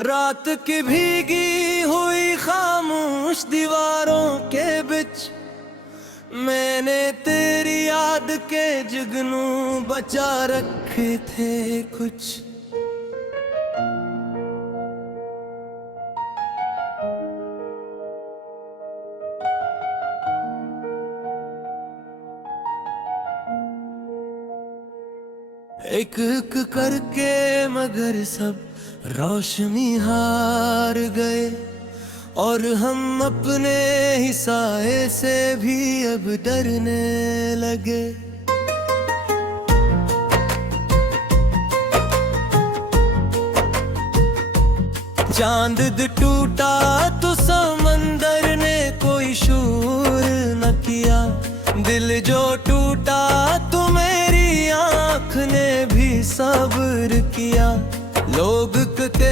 रात की भीगी हुई खामोश दीवारों के बिच मैंने तेरी याद के जुगनू बचा रखे थे कुछ। एक एक करके मगर सब रोशनी हार गए और हम अपने ही साए से भी अब डरने लगे। चांद टूटा तो समंदर ने कोई शूर न किया, दिल जो टूटा तो मेरी आँख ने भी सब्र किया। लोग कहते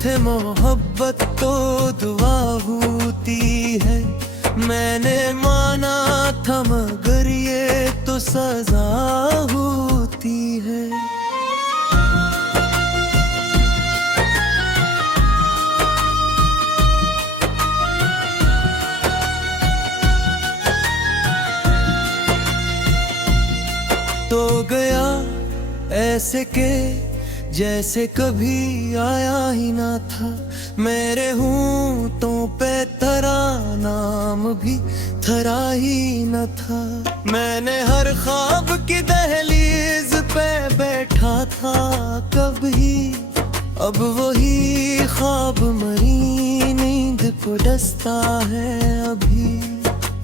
थे मोहब्बत तो दुआ होती है, मैंने माना था मगर ये तो सजा होती है। तो गया ऐसे के जैसे कभी आया ही ना था, मेरे होंठों पे तेरा नाम भी धरा ही न था। मैंने हर ख्वाब की दहलीज पे बैठा था कभी, अब वही ख्वाब मरी नींद को डसता है अभी।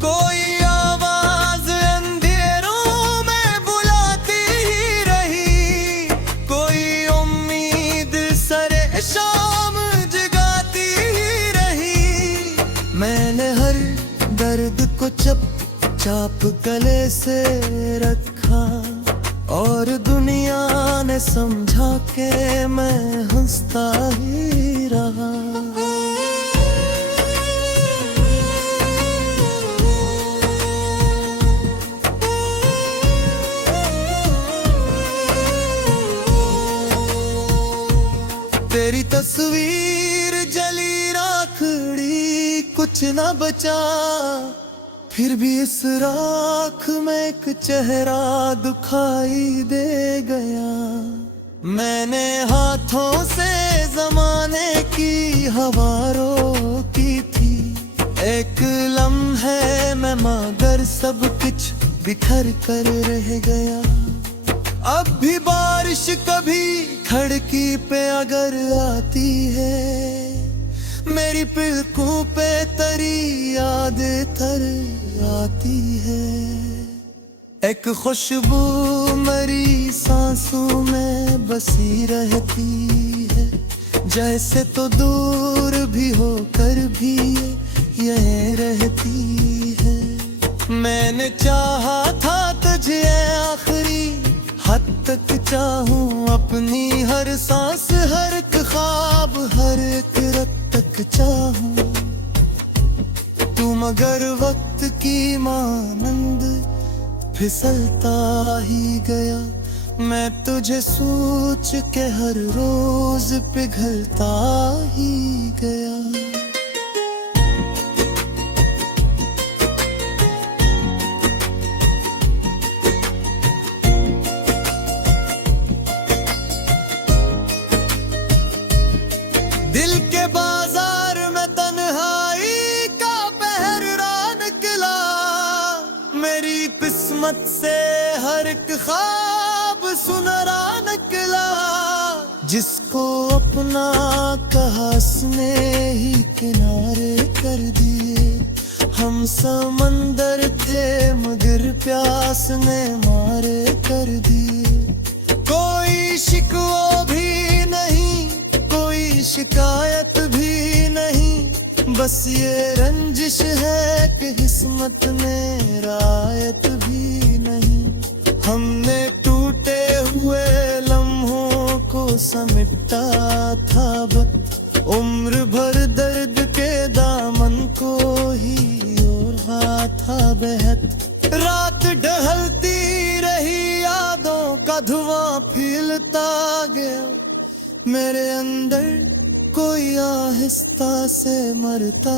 कोई आवाज अंधेरों में बुलाती ही रही, कोई उम्मीद सरे शाम जगाती ही रही। मैंने हर दर्द को चुपचाप गले से रखा और दुनिया ने समझा के मैं हंसता ही रहा। तेरी तस्वीर जली राखड़ी कुछ न बचा, फिर भी इस राख में एक चेहरा दुखाई दे गया। मैंने हाथों से जमाने की हवा रोकी थी, एक लम्हे में मगर सब कुछ बिखर कर रह गया। अब भी बारिश कभी खिड़की पे अगर आती है, मेरी पलकों पे तेरी याद तर आती है। एक खुशबू मेरी सांसों में बसी रहती है, जैसे तो दूर भी होकर भी यह रहती है। मैंने चाहा था तुझे आखिरी हद तक चाहूं, अपनी हर सांस हर एक ख्वाब हर एक रात तक चाहूं। तू मगर वक्त की मानंद फिसलता ही गया, मैं तुझे सोच के हर रोज पिघलता ही गया। दिल के बाजार में तन्हाई का पहरा निकला, मेरी किस्मत से हर एक ख्वाब सुनहरा निकला। जिसको अपना कहा उसने ही किनारे कर दिए, हम समंदर थे मगर प्यास ने मारे कर दिए। कोई शिकवा भी नहीं कोई शिकायत भी नहीं, बस ये रंजिश है कि किस्मत ने रायत भी नहीं। हमने टूटे हुए लम्हों को समेटा था बस, उम्र भर दर्द के दामन को ही ओढ़ा था बेहद। रात ढलती रही यादों का धुआं फैलता गया, मेरे अंदर कोई आहिस्ता से मरता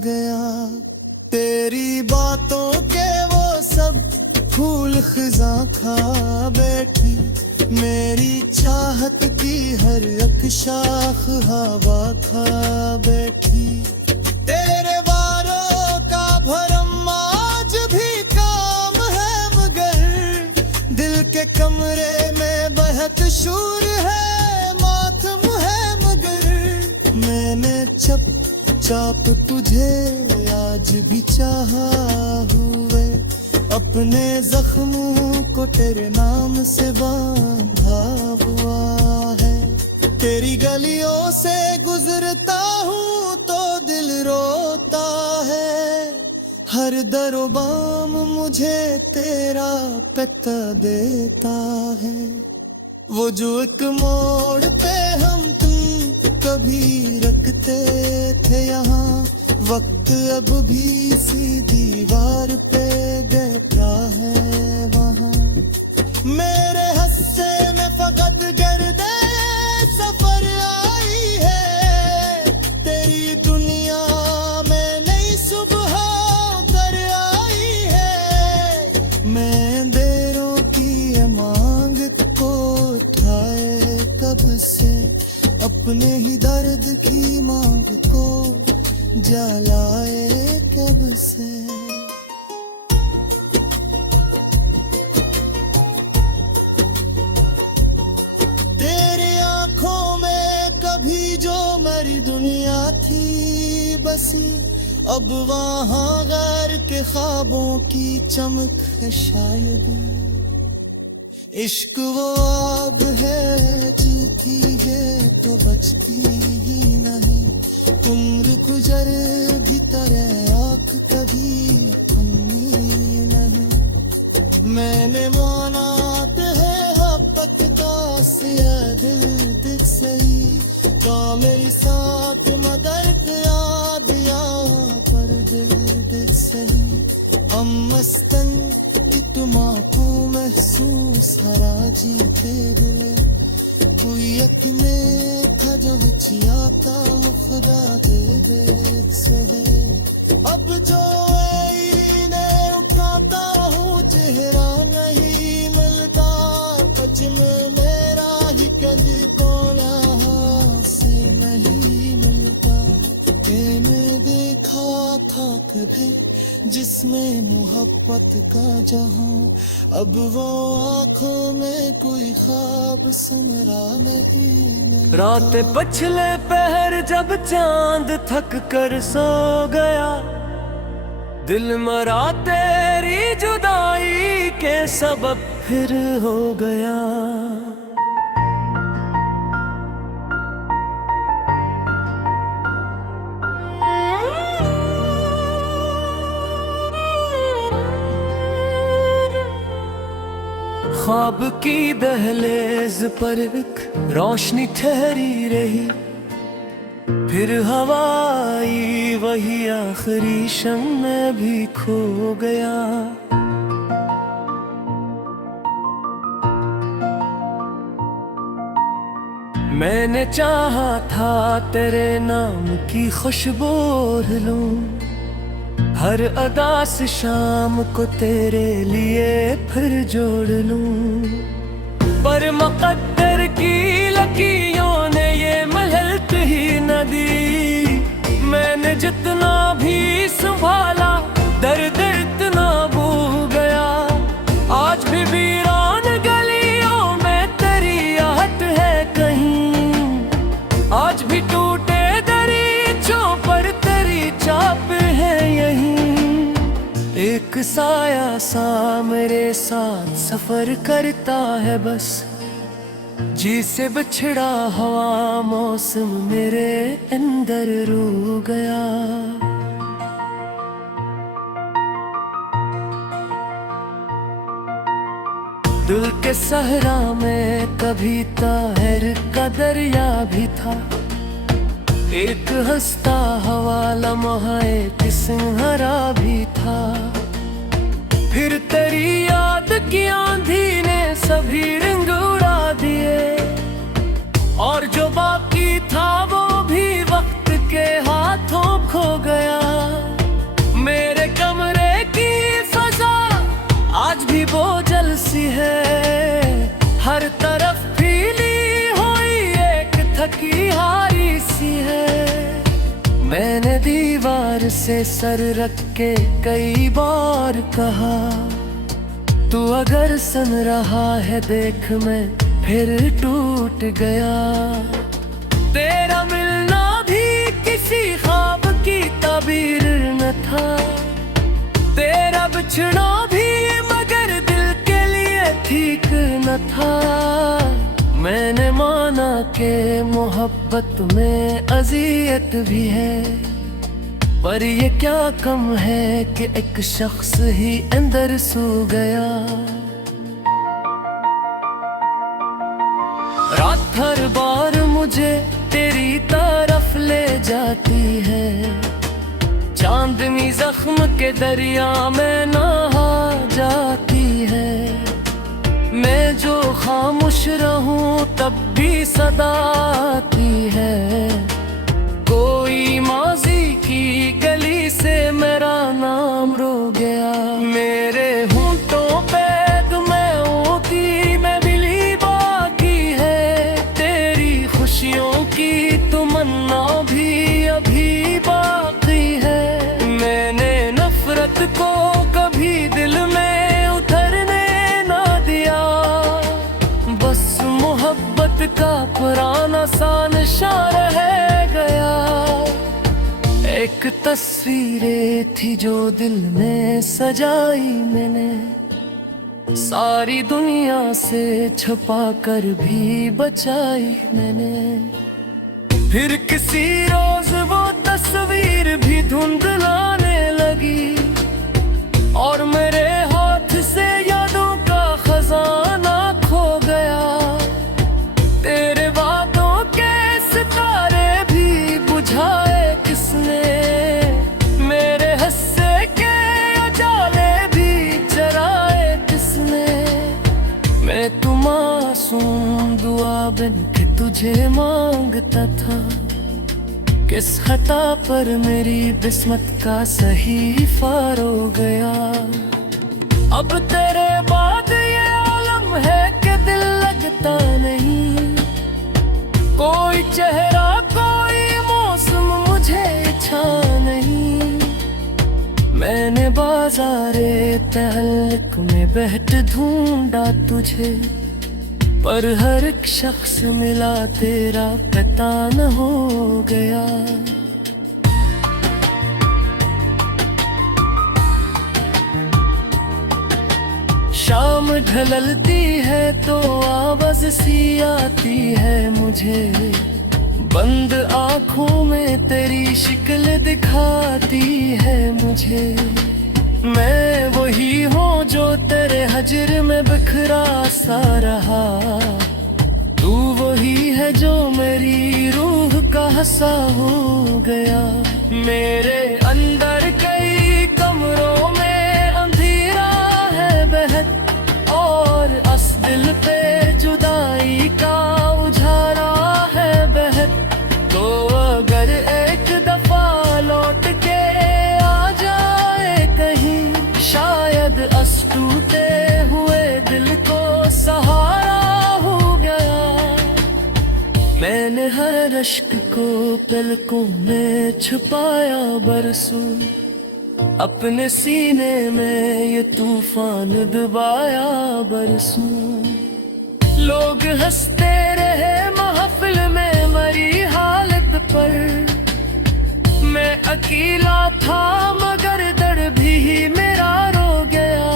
गया। तेरी बातों के वो सब फूल खिज़ां खा बैठी, मेरी चाहत की हर एक शाख हवा खा बैठी। तेरे वारों का भरम आज भी काम है, मगर दिल के कमरे में बहक शूर है, मातम है मगर। मैंने चुपचाप तुझे आज भी चाहा हुए, अपने जख्मों को तेरे नाम से बांधा हुआ है। तेरी गलियों से गुजरता हूँ तो दिल रोता है, हर दरो बाम मुझे तेरा पता देता है। वो जो एक मोड़ पे हम तुम कभी रखते थे यहाँ, वक्त अब भी सी दीवार पे गया है वहाँ। मेरे हस्से में फकत गर्दे सफर आई है, तेरी दुनिया में नई सुबह कर आई है। मैं देरों की ये मांग को उठाए कब से, अपने ही दर्द की मांग को जलाए कब से। तेरी आंखों में कभी जो मेरी दुनिया थी बसी, अब वहाँ गैर के ख्वाबों की चमक है शायद। इश्क वो आग है जीती है तो बचती ही नहीं, उम्र गुजर भी तरह आँख कभी खुलनी नहीं। मैंने माना है पकता से दिल सही, तो मेरे साथ मगर क्या दिया पर दिल सही। अमस्तन तुमको महसूस हरा जीते दिले, कोई एक में था जो बचिया का खुदा दे चले। अब जो ने उठाता हूँ चेहरा नहीं मिलता, पच में मेरा ही कभी कोना से नहीं मिलता। मैंने देखा था कभी जिसमें मोहब्बत का जहां, अब वो आंखों में कोई ख्वाब सुनरा नहीं मिलता। रात पछले पहर जब चांद थक कर सो गया, दिल मरा तेरी जुदाई के सबब फिर हो गया। ख्वाब की दहलीज पर एक रोशनी ठहरी रही, फिर हवाई वही आखिरी शम में भी खो गया। मैंने चाहा था तेरे नाम की खुशबू लूं, हर अदा से शाम को तेरे लिए फिर जोड़ लूं। पर मुक़द्दर की लकीरों ने ये महलत ही न दी, मैंने जितना भी संभाला दर्द इतना भू गया। आज भी वीरान गलियों में तेरी आहट है कहीं, आज भी टूटे दरीचों पर तेरी चाप है यहीं। एक साया सा मेरे साथ सफर करता है बस, जी से बिछड़ा हवा मौसम मेरे अंदर रू गया। दिल के सहरा में कभी ताहिर का दरिया भी था, एक हंसता हवा लम्हा एक सिंहरा भी था। फिर तेरी याद की आंधी ने सभी रंग उड़ा दिए, और जो बाकी था वो प्यार से सर रख के कई बार कहा, तू अगर सन रहा है देख मैं फिर टूट गया। तेरा मिलना भी किसी ख्वाब की ताबीर न था, तेरा बिछड़ा भी मगर दिल के लिए ठीक न था। मैंने माना कि मोहब्बत में अज़ियत भी है, पर ये क्या कम है कि एक शख्स ही अंदर सो गया। रात हर बार मुझे तेरी तरफ ले जाती है, चांदनी जख्म के दरिया में नहा जाती है। मैं जो खामोश रहूं तब भी सदा आती है, कोई माजी की गली से मेरा नाम रो गया। मेरे होंठों पे तुम्हें की मैं मिली बाकी है, तेरी खुशियों की तमन्ना भी अभी बाकी है। मैंने नफरत को कभी दिल में उतरने ना दिया, बस मोहब्बत का पुराना सा निशान रह गया। एक तस्वीरें थी जो दिल में सजाई मैंने, सारी दुनिया से छुपा कर भी बचाई मैंने। फिर किसी रोज वो तस्वीर भी धुंधलाने लगी, और मेरे हाथ से यादों का खजाना खो गया। तेरे वादों के सितारे भी बुझाए किसने, मेरे हस्से के उजाले भी जराए किसने। मैं तू मासूम दुआ बन के तुझे मांगता था, किस खता पर मेरी किस्मत का सहीफा रो गया। अब तेरे बाद ये आलम है कि दिल लगता नहीं, कोई चेहरा कोई मौसम मुझे इच्छा नहीं। मैंने बाज़ारे तहल्लुक में बहट ढूंढा तुझे, पर हर एक शख्स मिला तेरा पता न हो गया। शाम ढलती है तो आवाज सी आती है मुझे, बंद आँखों में तेरी शिक्ल दिखाती है मुझे। मैं वही हूँ जो तेरे हजर में बिखरा सा रहा, तू वही है जो मेरी रूह का हंसा हो गया। मेरे अंदर कई कमरों में अंधेरा है बहत, और अस दिल पे जुदाई का उजाला है बहत। तो अगर एक दफा लौट के आ जाए कहीं, शायद अस टूटे हुए दिल को सहारा हो गया। मैंने हर अश्क को पलकों में छुपाया बरसों, अपने सीने में ये तूफान दबाया बरसों। लोग हंसते रहे महफिल में मरी हालत पर, मैं अकेला था मगर दर्द भी मेरा रो गया।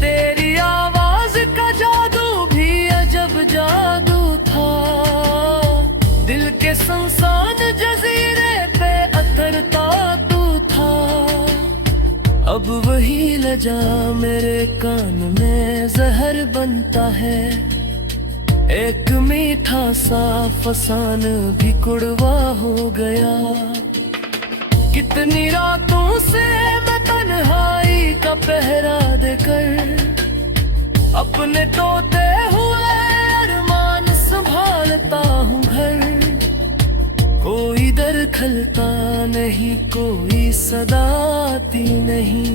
तेरी आवाज का जादू भी अजब जादू था, दिल के संसान जजीरे पे अतरता तू था। अब वही लजा मेरे कान में जहर बनता है, एक मीठा सा फसान भी कुड़वा हो गया। कितनी रातों से मैं तन्हाई का पहरा देकर, अपने तोते हुए अरमान संभालता हूँ घर। कोई दर खलता नहीं, कोई सदा आती नहीं,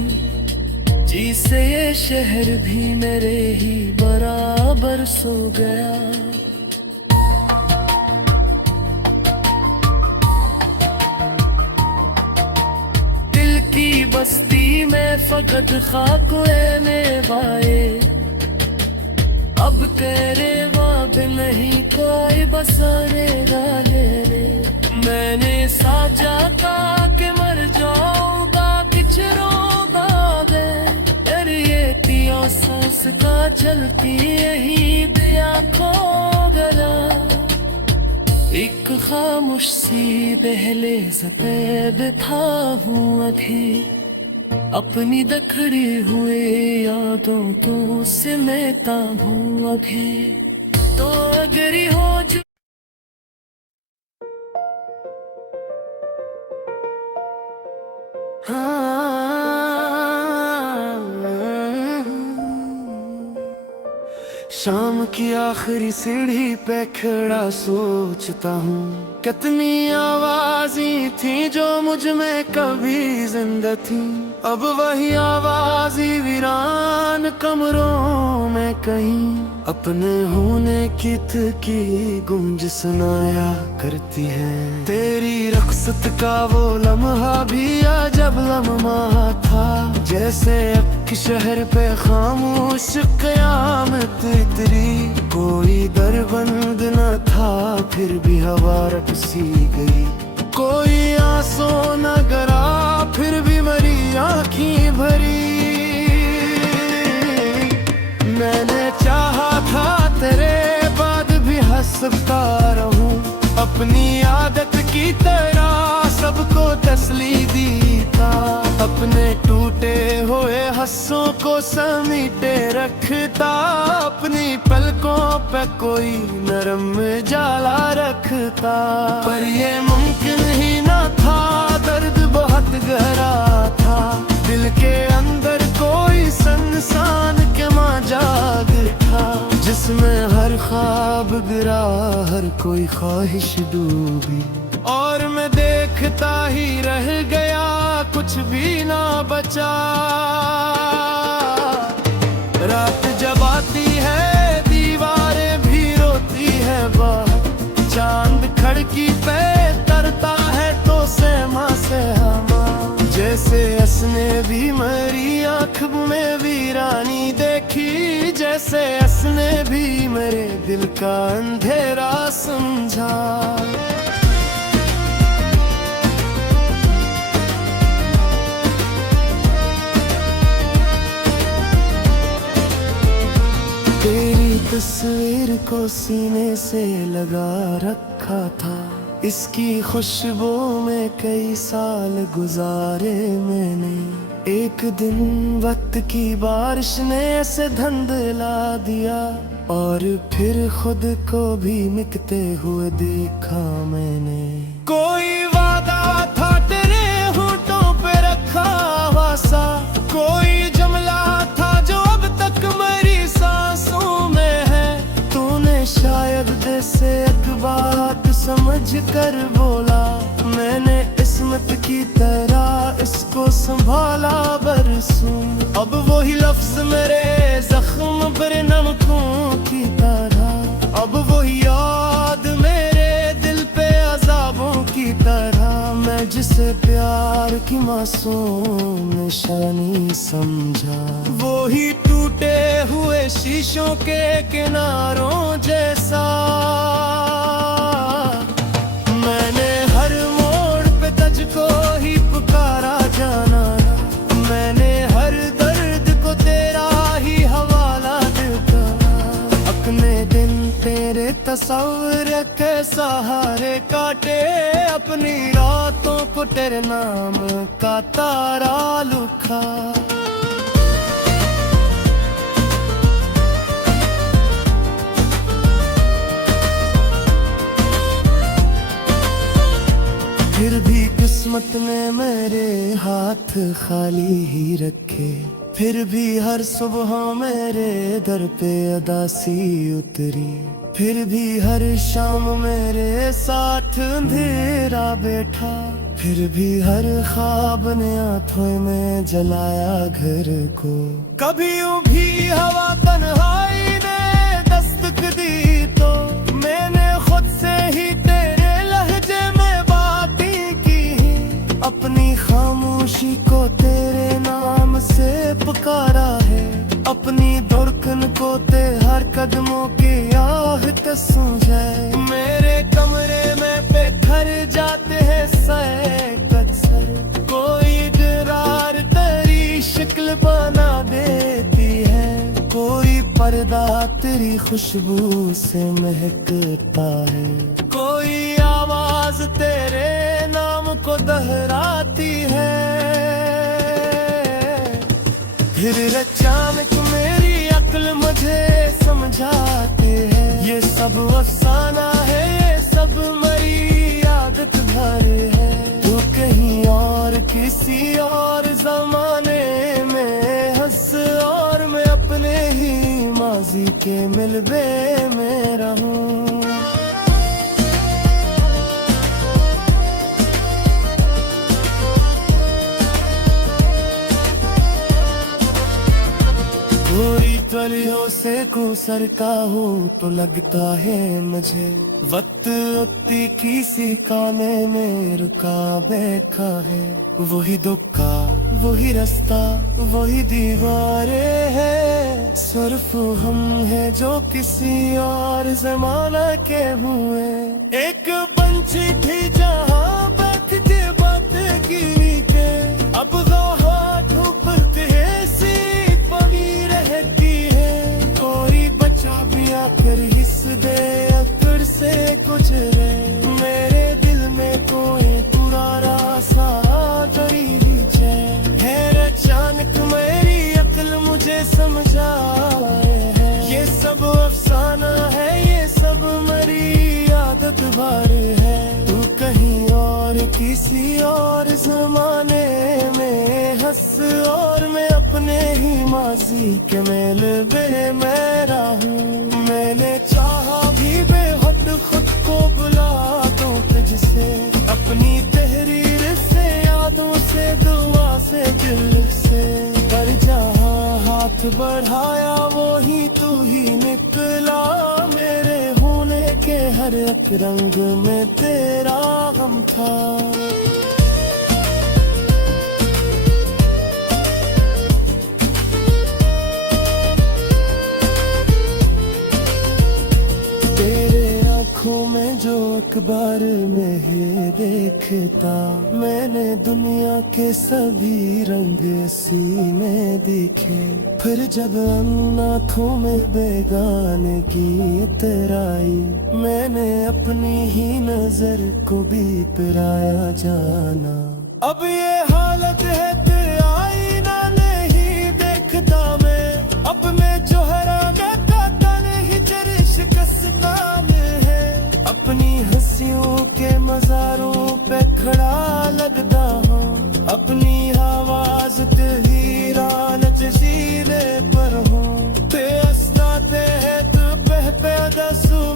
जिसे ये शहर भी मेरे ही बराबर सो गया। फकत खाकुए में वाए अब तेरे वाब नहीं कोई बसाने वाले रे मैंने साचा था कि मर जाऊंगा बिछड़ूंगा तेरी ये पियो सांस का चलती यही दिया खो गया एक खामोश सी दहलीज पे बैठा हूँ अभी अपनी दखड़ी हुए यादों तो सिमटा हूँ अभी तो अगर ही हो जो शाम की आखिरी सीढ़ी पे खड़ा सोचता हूँ कितनी आवाज़ें थी जो मुझ में कभी जिंदा थी अब वही आवाज़ें वीरान कमरों में कहीं अपने होने की गूंज सुनाया करती है तेरी रख्सत का वो लम्हा भी अजब लम्हा था जैसे अब शहर पे खामोश कयामत इतरी कोई दर बंद न था फिर भी हवा रट सी गई कोई आंसू न गरा फिर भी मरी आँखें भरी मैंने चाहा था तेरे बाद भी हंसता रहूं अपनी आदत की तरह सबको तसली दी था अपने टूटे हुए हंसों को समीटे रखता अपनी पलकों पे कोई नरम जाला रखता पर ये मुमकिन ही न था दर्द बहुत गहरा था दिल के अंदर कोई संसान के माँ जाग था जिसमें हर ख्वाब गिरा हर कोई ख्वाहिश डूबी और मैं देखता ही रह गया कुछ भी ना बचा रात जब आती है दीवारें भी रोती है बाहर चांद खिड़की पे तरता है तो सहमा से हमा जैसे असने भी मेरी आँख में वीरानी देखी जैसे असने भी मेरे दिल का अंधेरा समझा तेरी तस्वीर को सीने से लगा रखा था इसकी खुशबू में कई साल गुजारे मैंने एक दिन वक्त की बारिश ने ऐसे धुंधला दिया और फिर खुद को भी मिटते हुए देखा मैंने कोई वादा था तेरे होठों पे रखा हुआ सा कोई जुमला था जो अब तक मेरी सांसों में है तूने शायद दिल से एक बात समझ कर बोला मैंने इस्मत की तरह इसको संभाला बरसों अब वही लफ्ज मेरे जख्म पर नमकों की तरह अब वही याद मेरे दिल पे अजाबों की तरह मैं जिसे प्यार की मासूम निशानी समझा वो ही टूटे हुए शीशों के किनारों जैसा मैंने हर मोड़ पे तुझको ही पुकारा जाना मैंने हर दर्द को तेरा ही हवाला देता अपने दिन तेरे तस्वीर के सहारे काटे अपनी रातों को तेरे नाम का तारा लुखा फिर भी किस्मत ने मेरे हाथ खाली ही रखे फिर भी हर सुबह मेरे दर पे अदासी उतरी फिर भी हर शाम मेरे साथ अंधेरा बैठा फिर भी हर ख्वाब ने आंखों में जलाया घर को कभी भी हवा तन्हाई ने दस्तक दी तो मैंने खुद से ही तेरे लहजे में बातें की अपनी खामोशी को तेरे नाम से कदमों की आहट सुन जाए। मेरे कमरे में बेघर जाते हैं सैकत सर, कोई इकरार तेरी शक्ल बना देती है, कोई पर्दा तेरी खुशबू से महकता है, कोई आवाज तेरे नाम को दोहराती है। फिर अचानक मेरी अक्ल मुझे समझाते है, ये सब अफसाना है, ये सब मेरी आदत भर है। तू कहीं और किसी और जमाने में हंस और मैं अपने ही माजी के मिलबे में रहूं। पूरी गलियों से गुजरता हूँ तो लगता है मुझे वक्त उतनी किसी काने में रुका बैठा है। वही दुक्का, वही रास्ता, वही दीवारें हैं, सिर्फ हम हैं जो किसी और जमाना के हुए। एक पंछी थी जहाँ बैठ के बात की के, अब धूप ऐसी बनी रहती है, कोई बचा भी आकर हिस्स दे अकड़ से गुजरे। मेरे दिल में कोई पुराना सा गरीबी है, अचानक मेरी अक्ल मुझे समझाए है, ये सब अफसाना है, ये सब मेरी आदत भर है। तू कहीं और किसी और जमाने में हंस और मैं अपने ही माजी के मिलबे में रहूं। मैंने चाहा भी बेहद खुद को बुला दूं तुझसे, अपनी तहरीर से, यादों से, दुआ से, दिल से, पर जहाँ हाथ बढ़ाया वो ही तू ही निकला। मेरे होने के हर एक रंग में तेरा गम था। आँखों में जो अखबार में है देखता, मैंने दुनिया के सभी रंग सीने देखे। फिर जब आँखों में बेगानगी उतराई, मैंने अपनी ही नजर को भी पराया जाना। अब ये हालत है तेरे आईना नहीं देखता मैं, अब मैं जोहरा का नहीं तेरे शिकस्ता अपनी हंसियों के मज़ारों पे खड़ा लगता हूँ, अपनी आवाज तेरी रानत सीने पर हूँ। बेअस्ताते है तू पैदा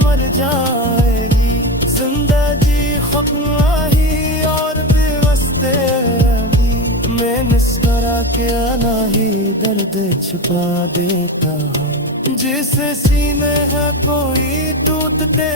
मर जाएगी, जिंदगी खत्म ही और बेवस्ते रही। मैं मुस्कुरा के आना ही दर्द छुपा देता हूँ, जिस सीने है कोई टूटते